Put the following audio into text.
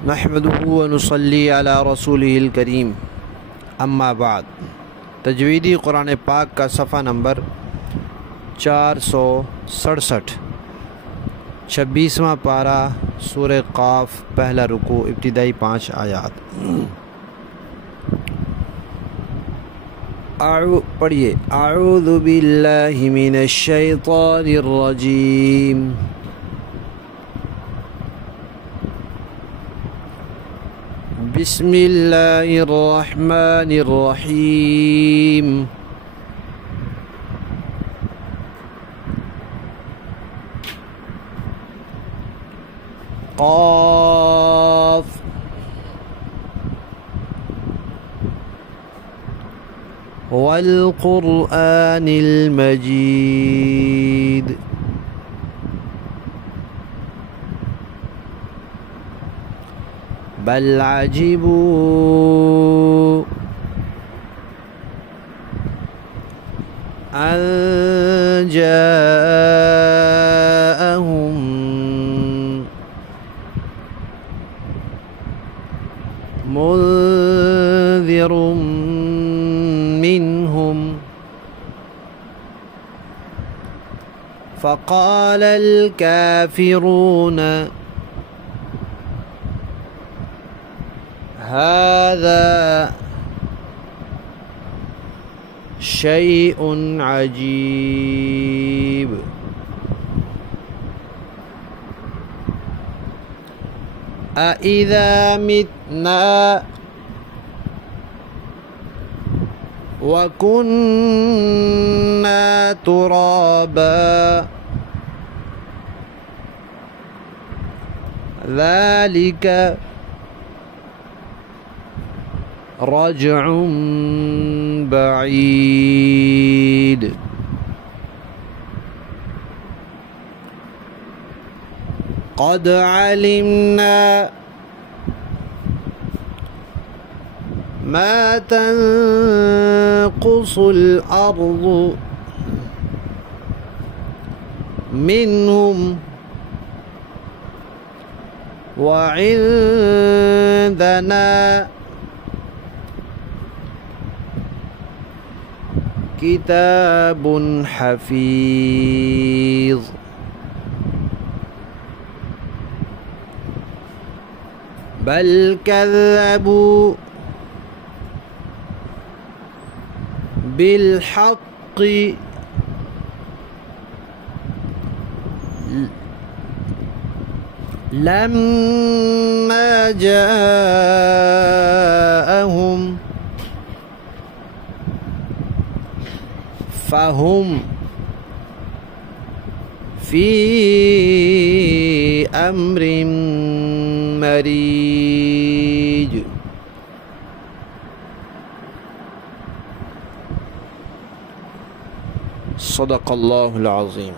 नहमदुहु व नुसल्ली अला रसूलिहिल करीम। अम्मा बाद। तजवीदी कुरान पाक का सफ़ा नंबर 467, 26वां पारा, सूरह क़ाफ, पहला रुकू, इब्तिदाई 5 आयात। पढ़िए। अऊज़ु बिल्लाहि मिनश शैतानिर रजीम। बिस्मिल्लाहिर रहमानिर रहीम। क़ाफ वल क़ुरआनिल मजीद। बल अजिबू अन जाअहुम मुन्ज़िरुम मिन्हुम फ़क़ालल काफ़िरून हाज़ा शैउन अजीब। अइज़ा मितना व कुन्ना तुराबा ज़ालिका रज्उन बईद। क़द अलिमना मा तनक़ुसुल अर्ज़ु मिन्हुम व इंदना किताबुन हफ़ीज़। बल कज़्ज़बू बिलहक़्क़ि लम्मा जाअहुम फ़हुम फ़ी अम्रिन मरीज। सदक़ल्लाहुल अज़ीम।